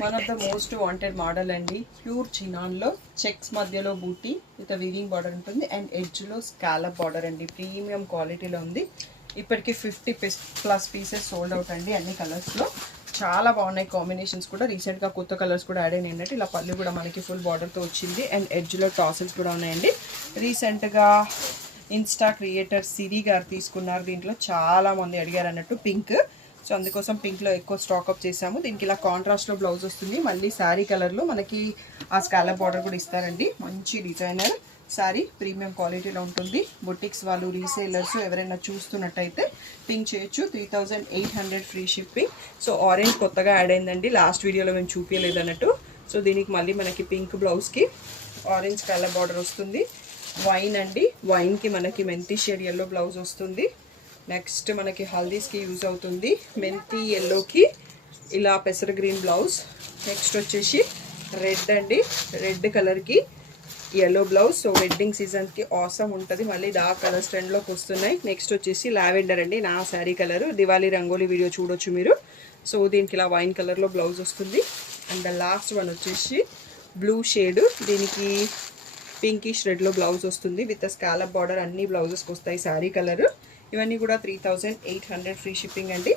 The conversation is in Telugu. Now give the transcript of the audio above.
One of the most wanted model అండి. ప్యూర్ చినాన్లో చెక్స్ మధ్యలో బూటీ విత్ వీవింగ్ బార్డర్ ఉంటుంది అండ్ ఎడ్జ్లో స్కాలప్ బార్డర్ అండి. ప్రీమియం క్వాలిటీలో ఉంది. ఇప్పటికి 50+ పీసెస్ సోల్డ్ అవుట్ అండి అన్ని కలర్స్లో. చాలా బాగున్నాయి కాంబినేషన్స్ కూడా. రీసెంట్గా కొత్త కలర్స్ కూడా యాడ్ అయినాయి. ఇలా పళ్ళు కూడా మనకి ఫుల్ బార్డర్తో వచ్చింది అండ్ ఎడ్జ్లో టాసిల్స్ కూడా ఉన్నాయండి. రీసెంట్గా ఇన్స్టా క్రియేటర్ సిరి గారు తీసుకున్నారు. దీంట్లో చాలా మంది అడిగారు అన్నట్టు పింక్. సో అందుకోసం పింక్లో ఎక్కువ స్టాక్అప్ చేసాము. దీనికి ఇలా కాంట్రాస్ట్లో బ్లౌజ్ వస్తుంది. మళ్ళీ శారీ కలర్లో మనకి ఆ స్కాలప్ బార్డర్ కూడా ఇస్తారండి. మంచి డిజైనర్ శారీ, ప్రీమియం క్వాలిటీలో ఉంటుంది. బొటిక్స్ వాళ్ళు, రీసేలర్స్ ఎవరైనా చూస్తున్నట్టయితే పింక్ చేయొచ్చు. 3800 ఫ్రీ షిప్పింగ్. సో ఆరెంజ్ కొత్తగా యాడ్ అయిందండి, లాస్ట్ వీడియోలో మేము చూపించలేదు అన్నట్టు. సో దీనికి మళ్ళీ మనకి పింక్ బ్లౌజ్కి ఆరెంజ్ స్కాలప్ బార్డర్ వస్తుంది. వైన్ అండి, వైన్కి మనకి మెంతి షేడ్ ఎల్లో బ్లౌజ్ వస్తుంది. నెక్స్ట్ మనకి హల్దీస్కి యూజ్ అవుతుంది. మెంతి ఎల్లోకి ఇలా పెసర గ్రీన్ బ్లౌజ్. నెక్స్ట్ వచ్చేసి రెడ్ అండి, రెడ్ కలర్కి ఎల్లో బ్లౌజ్. సో వెడ్డింగ్ సీజన్కి ఆసమ్ ఉంటుంది. మళ్ళీ డార్క్ కలర్స్ ట్రెండ్లోకి వస్తున్నాయి. నెక్స్ట్ వచ్చేసి లావెండర్ అండి, నా శారీ కలర్. దివాళీ రంగోలీ వీడియో చూడొచ్చు మీరు. సో దీనికి ఇలా వైన్ కలర్లో బ్లౌజ్ వస్తుంది. అండ్ లాస్ట్ వన్ వచ్చేసి బ్లూ షేడ్, దీనికి పింకిష్ రెడ్లో బ్లౌజ్ వస్తుంది విత్ స్కాలప్ బార్డర్. అన్ని బ్లౌజెస్కి వస్తాయి శారీ కలర్. ఇవన్నీ కూడా 3800 ఫ్రీ షిప్పింగ్ అండి.